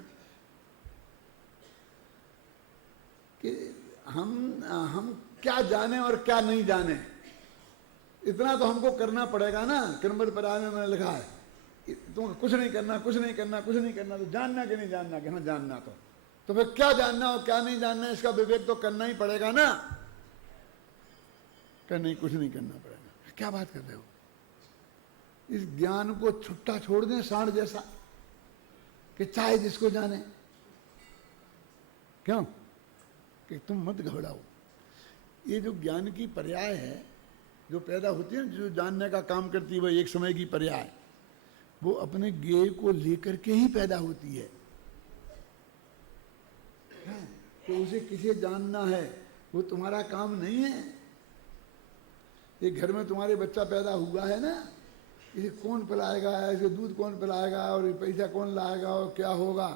कि हम क्या जाने और क्या नहीं जाने, इतना तो हमको करना पड़ेगा ना। क्रमबद्ध परायण में मैंने लिखा है तुम कुछ नहीं करना, कुछ नहीं करना, कुछ नहीं करना, तो जानना कि नहीं जानना, कि हाँ जानना, तो फिर क्या जानना और क्या नहीं जानना, इसका विवेक तो करना ही पड़ेगा ना। कि नहीं कुछ नहीं करना पड़ेगा, क्या बात कर रहे हो? इस ज्ञान को छुट्टा छोड़ दें सांड जैसा, कि चाहे जिसको जाने, क्यों कि तुम मत घबराओ। ये जो ज्ञान की पर्याय है जो पैदा होती है, जो जानने का काम करती है, वह एक समय की पर्याय, वो अपने ज्ञेय को लेकर के ही पैदा होती है। तो उसे किसे जानना है, वो तुम्हारा काम नहीं है। ये घर में तुम्हारे बच्चा पैदा हुआ है ना, इसे कौन पिलाएगा, इसे दूध कौन पिलाएगा, और पैसा कौन लाएगा, और क्या होगा,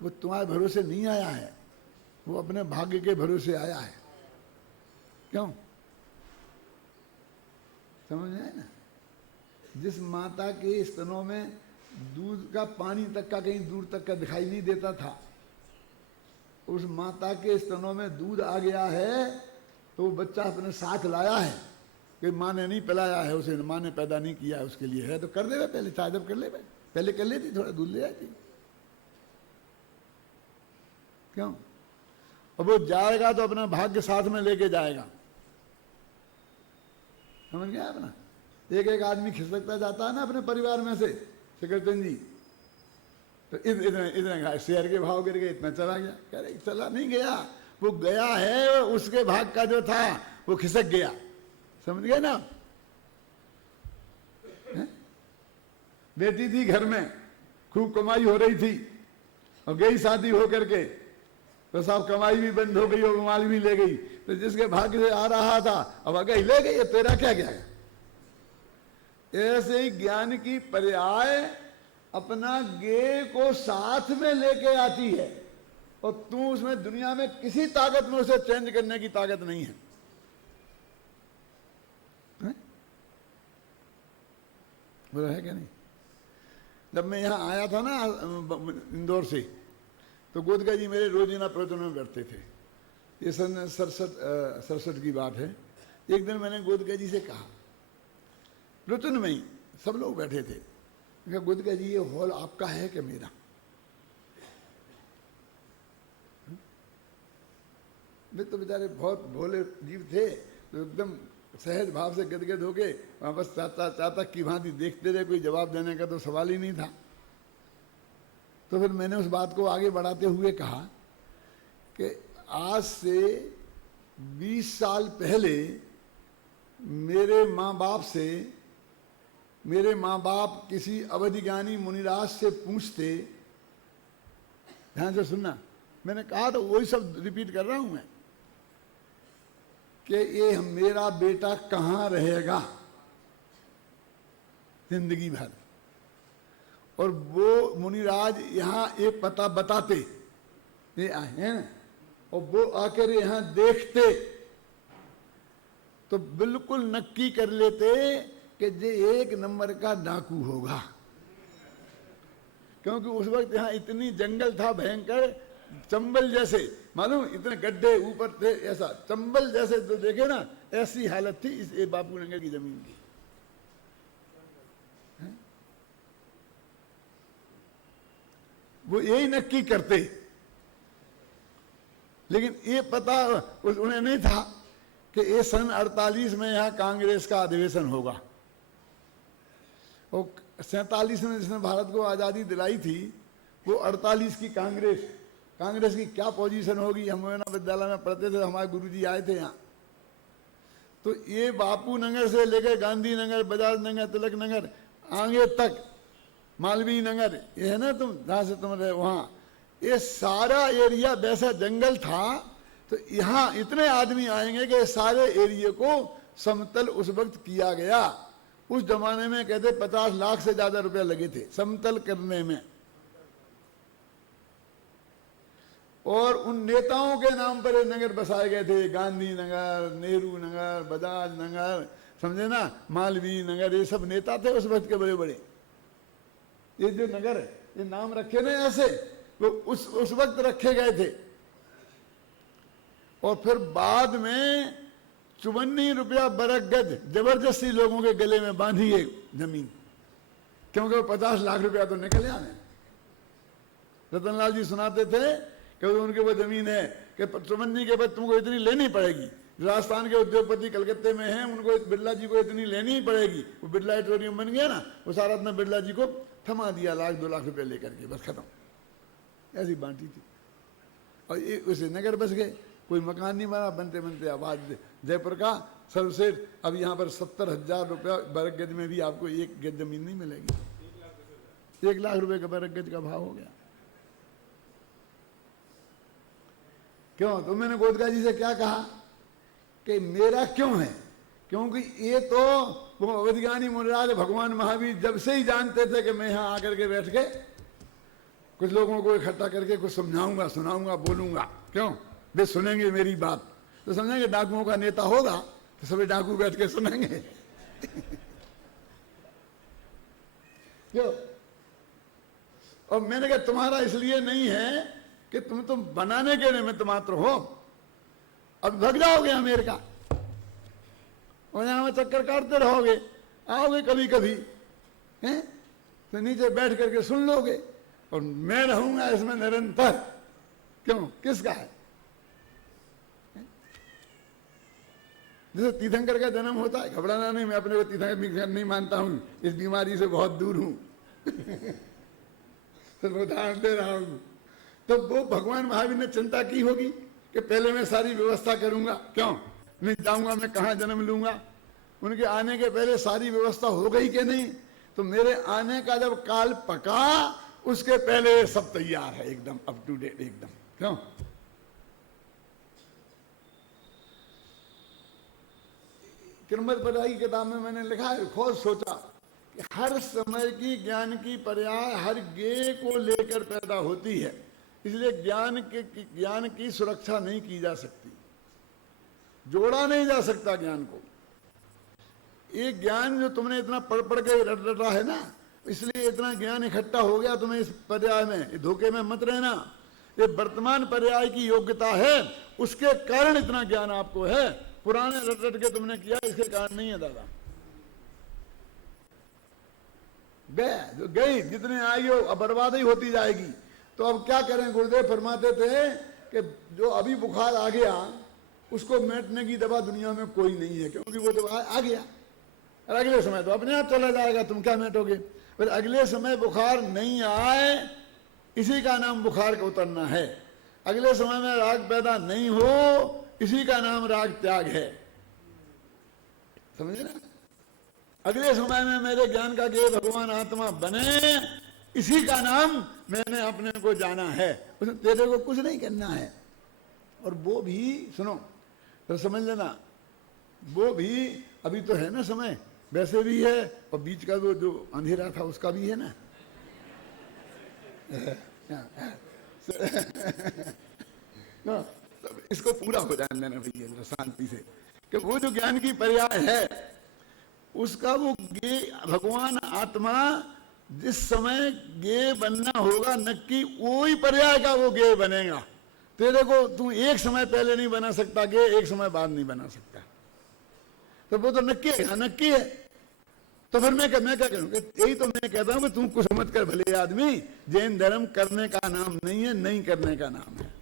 वो तुम्हारे भरोसे नहीं आया है, वो अपने भाग्य के भरोसे आया है। क्यों? समझ में आए ना? जिस माता के स्तनों में दूध का पानी तक का कहीं दूर तक का दिखाई नहीं देता था, उस माता के स्तनों में दूध आ गया है, तो वो बच्चा अपने साथ लाया है, कि माँ ने नहीं पिलाया है उसे, माँ ने पैदा नहीं किया है उसके लिए, है तो कर ले पहले, चादर कर ले, पहले कर लेती, थोड़ा दूध ले आती। क्यों? और वो जाएगा तो अपना भाग्य साथ में लेके जाएगा। समझ गया अपना? एक आदमी खिसकता जाता है ना अपने परिवार में से, शिकरचंद जी, तो इतने शेयर के भाव गिर गए, इतना चला गया। कह रहे चला नहीं गया, वो गया है, उसके भाग का जो था वो खिसक गया। समझ गए ना? बेटी थी घर में, खूब कमाई हो रही थी, और गई शादी हो करके, तो साहब कमाई भी बंद हो गई और माल भी ले गई। तो जिसके भाग्य से आ रहा था अब अगर ले गई, तेरा क्या गया? ऐसे ही ज्ञान की पर्याय अपना ज्ञेय को साथ में लेके आती है, और तू उसमें दुनिया में किसी ताकत में उसे चेंज करने की ताकत नहीं है। बोला है क्या नहीं? जब मैं यहां आया था ना इंदौर से, तो गोदका जी मेरे रोजाना प्रवचन में बैठते थे। ये सन 67 की बात है। एक दिन मैंने गोदका जी से कहा, प्रवचन में ही सब लोग बैठे थे, कहा गोदका जी ये हॉल आपका है कि मेरा? वे तो बेचारे बहुत भोले जीव थे, तो एकदम सहज भाव से गदगद होके वहां बस चाहता की भांति देखते रहे, कोई जवाब देने का तो सवाल ही नहीं था। तो फिर मैंने उस बात को आगे बढ़ाते हुए कहा कि आज से 20 साल पहले मेरे माँ बाप किसी अवधि ज्ञानी मुनिराज से पूछते, ध्यान से सुनना, मैंने कहा तो वही सब रिपीट कर रहा हूं मैं, कि ये मेरा बेटा कहाँ रहेगा जिंदगी भर, और वो मुनिराज यहाँ एक पता बताते, ये हैं, और वो आकर यहाँ देखते तो बिल्कुल नक्की कर लेते कि ये 1 नंबर का डाकू होगा, क्योंकि उस वक्त यहाँ इतनी जंगल था भयंकर, चंबल जैसे, मालूम इतने गड्ढे ऊपर थे, ऐसा चंबल जैसे तो देखे ना, ऐसी हालत थी इस बापू नगर की जमीन की। वो यही नक्की करते, लेकिन ये पता उन्हें नहीं था कि ये सन 48 में यहाँ कांग्रेस का अधिवेशन होगा। और 47 में जिसने भारत को आज़ादी दिलाई थी, वो 48 की कांग्रेस की क्या पोजीशन होगी। हम विद्यालय में पढ़ते थे, हमारे गुरुजी आए थे यहाँ, तो ये बापू नगर से लेकर गांधी नगर, बजाज नगर, तिलक नगर, आगे तक मालवीय नगर, ये है ना तुम जहाँ से तुम रहे वहाँ, ये सारा एरिया वैसा जंगल था। तो यहाँ इतने आदमी आएंगे कि सारे एरिया को समतल उस वक्त किया गया। उस जमाने में कहते 50 लाख से ज्यादा रुपया लगे थे समतल करने में। और उन नेताओं के नाम पर नगर बसाए गए थे, गांधी नगर, नेहरू नगर, बजाज नगर, समझे ना, मालवीय नगर, ये सब नेता थे उस वक्त के बड़े बड़े। ये जो नगर ये नाम रखे ना ऐसे, वो उस वक्त रखे गए थे। और फिर बाद में 54 रुपया बरक गज जबरदस्ती लोगों के गले में बांधी है जमीन, क्योंकि वो 50 लाख रुपया तो निकल आने। रतनलाल जी सुनाते थे कि उनके वो जमीन है कि 54 के बाद तुमको इतनी लेनी पड़ेगी। राजस्थान के उद्योगपति कलकत्ते में हैं, उनको बिरला जी को इतनी लेनी ही पड़ेगी। वो बिरला ऑडिटोरियम बन गया ना, वो सारा अपना बिरला जी को थमा दिया, 1-2 लाख रुपया लेकर के, बस खत्म। ऐसी बांटी थी। और ये उसे नगर बस गए, कोई मकान नहीं बना, बनते बनते आवाज जयपुर का सर्वश्रेष्ठ। अब यहाँ पर 70,000 रुपया बरक गज में भी आपको 1 गज जमीन नहीं मिलेगी। 1 लाख रुपए का बरक गज का भाव हो गया। क्यों? तो मैंने गोदका जी से क्या कहा कि मेरा क्यों है, क्योंकि ये तो वो अवधिज्ञानी मुनिराज भगवान महावीर जब से ही जानते थे कि मैं यहाँ आकर के बैठ के कुछ लोगों को इकट्ठा करके कुछ समझाऊंगा, सुनाऊंगा, बोलूंगा। क्यों? वे सुनेंगे मेरी बात, तो समझेंगे डाकुओं का नेता होगा तो सभी डाकू बैठ के सुनेंगे। क्यों? और मैंने कहा तुम्हारा इसलिए नहीं है कि तुम बनाने के निमित्त मात्र हो। अब भाग जाओगे अमेरिका और यहां में चक्कर काटते रहोगे, आओगे कभी कभी हैं तो नीचे बैठ करके सुन लोगे, और मैं रहूंगा इसमें निरंतर। क्यों? किसका है? जैसे तीर्थंकर का जन्म होता है, घबराना नहीं, मैं अपने को तीर्थंकर नहीं मानता हूं, इस बीमारी से बहुत दूर हूं। सिर्फ उदाहरण दे रहा हूं। तो वो भगवान महावीर ने चिंता की होगी कि पहले मैं सारी व्यवस्था करूंगा। क्यों? नहीं जाऊंगा मैं कहां जन्म लूंगा। उनके आने के पहले सारी व्यवस्था हो गई कि नहीं? तो मेरे आने का जब काल पका उसके पहले सब तैयार है, एकदम अप टू डेट एकदम। क्यों? किरमत पढ़ाई की किताब में मैंने लिखा है, खोज सोचा कि हर समय की ज्ञान की पर्याय हर गे को लेकर पैदा होती है, इसलिए ज्ञान की सुरक्षा नहीं की जा सकती, जोड़ा नहीं जा सकता ज्ञान को। ये ज्ञान जो तुमने इतना पढ़ के रटा है ना, इसलिए इतना ज्ञान इकट्ठा हो गया तुम्हें इस पर्याय में, धोखे में मत रहना। ये वर्तमान पर्याय की योग्यता है, उसके कारण इतना ज्ञान आपको है। पुराने रट के तुमने किया, इसके कारण नहीं है दादा। जो गई जितने आई हो अब बर्बाद ही होती जाएगी। तो अब क्या करें? गुरुदेव फरमाते थे कि जो अभी बुखार आ गया उसको मिटने की दवा दुनिया में कोई नहीं है, क्योंकि वो दवा आ गया और अगले समय तो अपने आप चला जाएगा, तुम क्या मिटोगे। पर अगले समय बुखार नहीं आए, इसी का नाम बुखार का उतरना है। अगले समय में राग पैदा नहीं हो, इसी का नाम राग त्याग है। समझे ना? अगले समय में मेरे ज्ञान का के भगवान आत्मा बने, इसी का नाम मैंने अपने को जाना है। उसमें तेरे को कुछ नहीं करना है। और वो भी सुनो तो समझ लेना, वो भी अभी तो है ना समय, वैसे भी है, और बीच का जो अंधेरा था उसका भी है ना। इसको पूरा हो जाने देना भैया शांति से। कि वो जो ज्ञान की पर्याय है उसका वो गे भगवान आत्मा जिस समय गे बनना होगा नक्की वही पर्याय का वो गे बनेगा। तेरे को तू एक समय पहले नहीं बना सकता गे, एक समय बाद नहीं बना सकता, तो वो तो नक्की है, नक्की है। तो फिर मैं क्या करूंगा? यही तो मैं कहता हूं कि तू कुछ समझ कर भले आदमी, जैन धर्म करने का नाम नहीं है, नहीं करने का नाम है।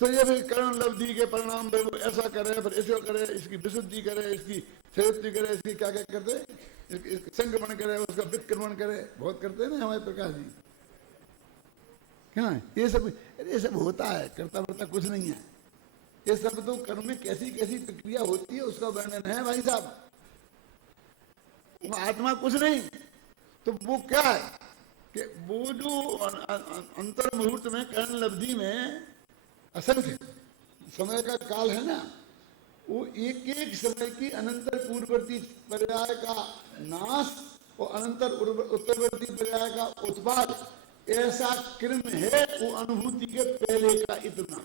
तो ये फिर करण लब्धि के परिणाम पे वो ऐसा करे, फिर ऐसा करे, इसकी विशुद्धि करे, इसकी सेवती करे, इसकी क्या क्या करते, संक्रमण करे, उसका विक्रमण करे, बहुत करते हैं ना हमारे प्रकाश जी। क्या ये सब होता है, करता वर्ता कुछ नहीं है। ये सब तो कर्म में कैसी कैसी प्रक्रिया होती है उसका वर्णन है भाई साहब। वो आत्मा कुछ नहीं, तो वो क्या है कि वो जो अंतर मुहूर्त में कर्ण लब्धि में असंख्य समय का काल है ना, वो एक एक समय की अनंतर पूर्ववर्ती पर्याय का नाश और अनंतर उत्तरवर्ती पर्याय का उत्पाद, ऐसा क्रम है वो अनुभूति के पहले का। इतना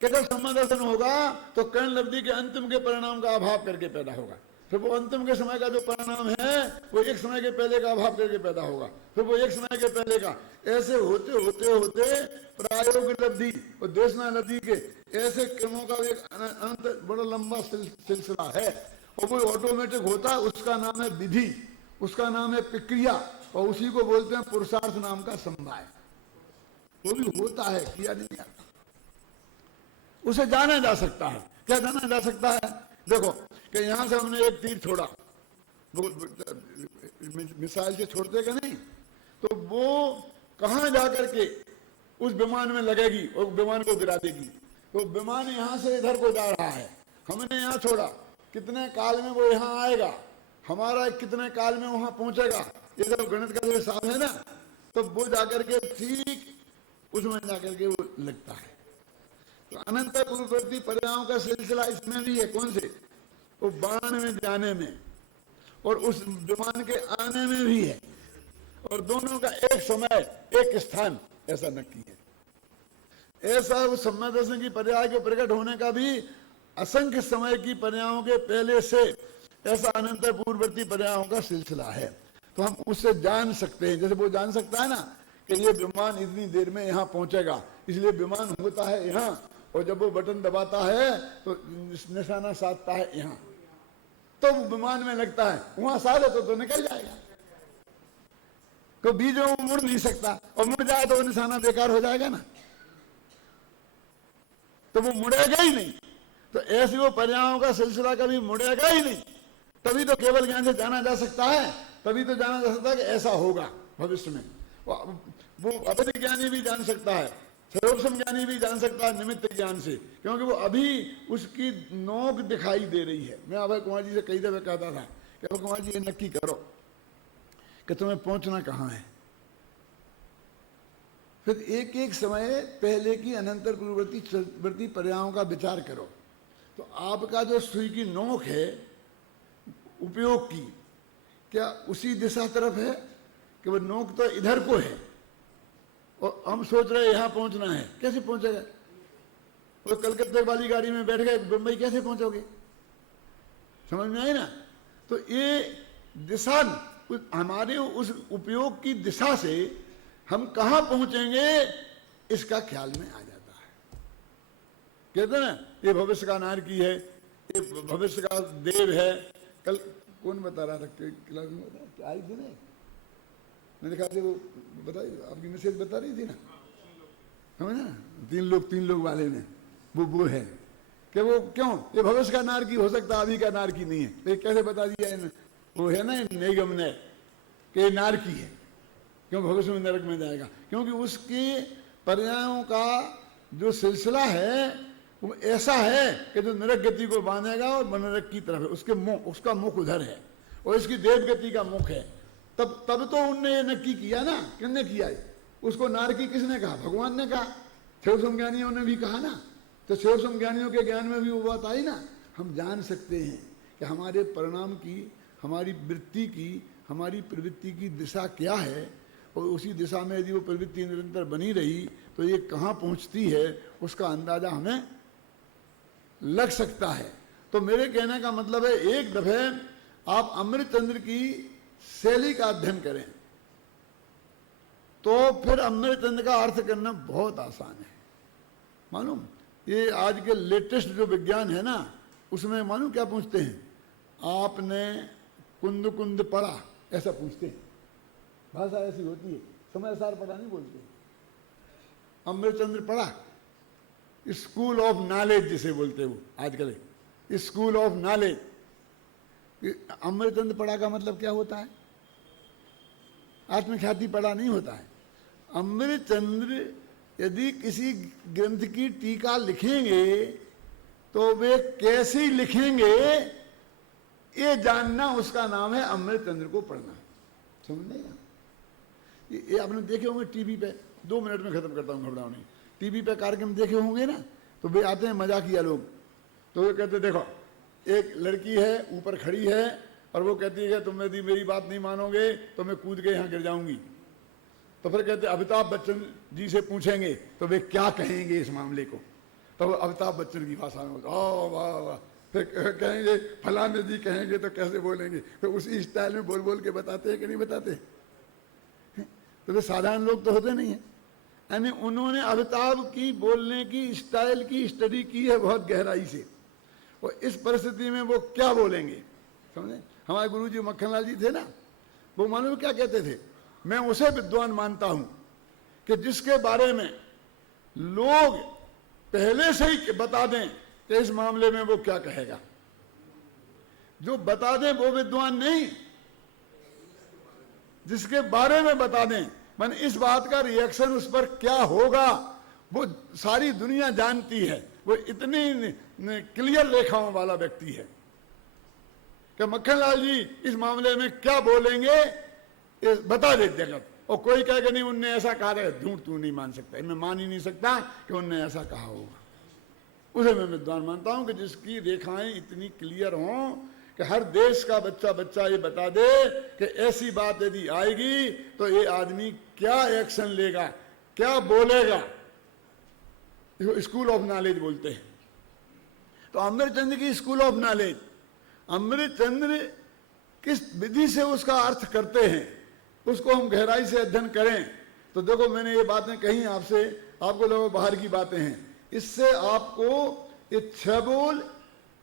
कि जब सम्मादर्शन होगा तो कर्ण लब्धि के अंतिम के परिणाम का अभाव करके पैदा होगा, फिर वो अंतिम के समय का जो परिणाम है वो एक समय के पहले का अभाव करके पैदा होगा, फिर वो एक समय के पहले का, ऐसे होते होते होते प्रायोग लब्धि और देशना लब्धि के ऐसे क्रमों का एक अनंत बड़ा लंबा सिलसिला है। और वो ऑटोमेटिक होता है, उसका नाम है विधि, उसका नाम है प्रक्रिया, और उसी को बोलते हैं पुरुषार्थ नाम का समवाय। वो भी होता है, किया नहीं जाता, उसे जाना जा सकता है। क्या जाना जा सकता है? देखो कि यहां से हमने एक तीर छोड़ा, मिसाइल से छोड़ते का नहीं, तो वो कहां जाकर के उस विमान में लगेगी और विमान को गिरा देगी। तो विमान यहां से इधर को जा रहा है, हमने यहां छोड़ा, कितने काल में वो यहां आएगा, हमारा कितने काल में वहां पहुंचेगा, ये सब गणित का जो हिसाब है ना, तो वो जाकर के ठीक उसमें जाकर के वो लगता है। तो अनंत पूर्ववर्ती पर्यायों का सिलसिला इसमें भी है। कौन से? वो बाण में जाने में और उस विमान के आने में भी है, और दोनों का एक समय एक स्थान ऐसा नक्की है। ऐसा उस सम्यक दर्शन की पर्याय के प्रकट होने का भी असंख्य समय की पर्यायों के पहले से ऐसा अनंत पूर्ववर्ती पर्यायों का सिलसिला है। तो हम उससे जान सकते हैं, जैसे वो जान सकता है ना कि ये विमान इतनी देर में यहाँ पहुंचेगा, इसलिए विमान होता है यहाँ, और जब वो बटन दबाता है तो निशाना साधता है यहाँ, तो वो विमान में लगता है, वहां साधे तो निकल जाएगा। तो बीच में वो मुड़ नहीं सकता, और मुड़ जाए तो वो निशाना बेकार हो जाएगा ना, तो वो मुड़ेगा ही नहीं। तो ऐसी वो पर्यायों का सिलसिला कभी मुड़ेगा ही नहीं। तभी तो केवल ज्ञान से जाना जा सकता है, तभी तो जाना जा सकता है कि ऐसा होगा भविष्य में। वो अवैध ज्ञानी भी जान सकता है, सर्वोपम ज्ञानी भी जान सकता है निमित्त ज्ञान से, क्योंकि वो अभी उसकी नोक दिखाई दे रही है। मैं अभय कुमार जी से कई दफे कहता था कि अभय कुमार जी ये नक्की करो कि तुम्हें पहुंचना कहाँ है, फिर एक एक समय पहले की अनंतर पूर्ववर्ती पर्यायों का विचार करो। तो आपका जो सुई की नोक है उपयोग की, क्या उसी दिशा तरफ है कि वो नोक तो इधर को है, और हम सोच रहे हैं यहां पहुंचना है, कैसे पहुंचेगा? वो कलकत्ते वाली गाड़ी में बैठ गए बंबई कैसे पहुंचोगे? समझ में आई ना? तो ये दिशा हमारे उस उपयोग की दिशा से हम कहां पहुंचेंगे इसका ख्याल में आ जाता है। कहते हैं ना ये भविष्य का नारकी है, ये भविष्य का देव है। कल कौन बता रहा था, क्लास में बता आई थी ना, मैंने कहा वो बताई, आपकी मिसेज बता रही थी ना, समझ ना, तीन लोग वाले में वो है कि वो क्यों ये भविष्य का नारकी हो सकता, अभी का नारकी नहीं है। तो कैसे बता दिया वो है ना निगम ने कि नारकी है, क्यों भविष्य में नरक में जाएगा, क्योंकि उसके पर्यायों का जो सिलसिला है वो ऐसा है कि जो नरक गति को बांधेगा और नरक की तरफ है, उसका मुख उधर है, और इसकी देव गति का मुख है। तब तो उनने ये नक्की किया ना, किसने किया है? उसको नारकी किसने कहा? भगवान ने कहा। शिव ज्ञानियों ने भी कहा ना, तो शिव ज्ञानियों के ज्ञान में भी वो बात आई ना। हम जान सकते हैं कि हमारे परिणाम की, हमारी वृत्ति की, हमारी प्रवृत्ति की दिशा क्या है, और उसी दिशा में यदि वो प्रवृत्ति निरंतर बनी रही तो ये कहाँ पहुँचती है उसका अंदाजा हमें लग सकता है। तो मेरे कहने का मतलब है, एक दफे आप अमृतचंद्र की शैली का अध्ययन करें तो फिर अमृतचंद्र का अर्थ करना बहुत आसान है। मालूम, ये आज के लेटेस्ट जो विज्ञान है ना, उसमें मालूम क्या पूछते हैं, आपने कुंद कुंद पढ़ा, ऐसा पूछते हैं। भाषा ऐसी होती है, समय सार पढ़ा नहीं बोलते। अमृतचंद्र पढ़ा, स्कूल ऑफ नॉलेज जिसे बोलते हैं वो आजकल, स्कूल ऑफ नॉलेज। अमृतचंद्र पढ़ा का मतलब क्या होता है? आत्मख्याति पढ़ा नहीं होता है। अमृतचंद्र यदि किसी ग्रंथ की टीका लिखेंगे तो वे कैसे लिखेंगे ये जानना, उसका नाम है अमृतचंद्र को पढ़ना। समझ ये आपने देखे होंगे टीवी पे, 2 मिनट में खत्म करता हूँ, घबराओ नहीं। टीवी पे कार्यक्रम देखे होंगे ना, तो वे आते हैं मजाकिया लोग, तो वे कहते देखो एक लड़की है ऊपर खड़ी है और वो कहती है तुम यदि मेरी बात नहीं मानोगे तो मैं कूद के यहाँ गिर जाऊंगी। तो फिर कहते अमिताभ बच्चन जी से पूछेंगे तो वे क्या कहेंगे इस मामले को, तो वो अमिताभ बच्चन की भाषा में वाह वाह, फिर कहेंगे फलाने जी कहेंगे तो कैसे बोलेंगे, तो उसी स्टाइल में बोल बोल के बताते हैं कि नहीं बताते। तो वे साधारण लोग तो होते नहीं है, यानी उन्होंने अमिताभ की बोलने की स्टाइल की स्टडी की है बहुत गहराई से, और इस परिस्थिति में वो क्या बोलेंगे। समझे, हमारे गुरुजी मक्खनलाल जी थे ना, वो मालूम क्या कहते थे, मैं उसे विद्वान मानता हूं कि जिसके बारे में लोग पहले से ही बता दें कि इस मामले में वो क्या कहेगा। जो बता दें वो विद्वान नहीं, जिसके बारे में बता दें, माने इस बात का रिएक्शन उस पर क्या होगा वो सारी दुनिया जानती है। वो इतनी क्लियर रेखाओं वाला व्यक्ति है कि मक्खनलाल जी इस मामले में क्या बोलेंगे बता दे जगत, और कोई कहेगा नहीं उनने ऐसा कहा है, झूठ तू नहीं मान सकता, मैं मान ही नहीं सकता कि उनने ऐसा कहा होगा। उसे मैं विद्वान मानता हूं कि जिसकी रेखाएं इतनी क्लियर हों कि हर देश का बच्चा बच्चा ये बता दे कि ऐसी बात यदि आएगी तो ये आदमी क्या एक्शन लेगा, क्या बोलेगा। स्कूल ऑफ नॉलेज बोलते हैं। तो अमृतचंद्र की स्कूल ऑफ नॉलेज, अमृतचंद्र किस विधि से उसका अर्थ करते हैं उसको हम गहराई से अध्ययन करें तो देखो मैंने ये बातें कही आपसे, आपको लोगों बाहर की बातें हैं, इससे आपको ये 6 बोल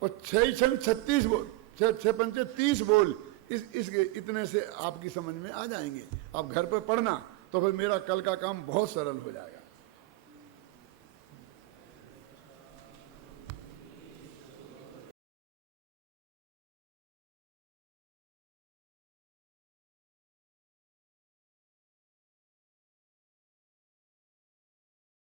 और 6 छंग 36 बोल, 6 पंचे 30 बोल, इस इतने से आपकी समझ में आ जाएंगे। आप घर पर पढ़ना तो फिर मेरा कल का काम बहुत सरल हो जाएगा।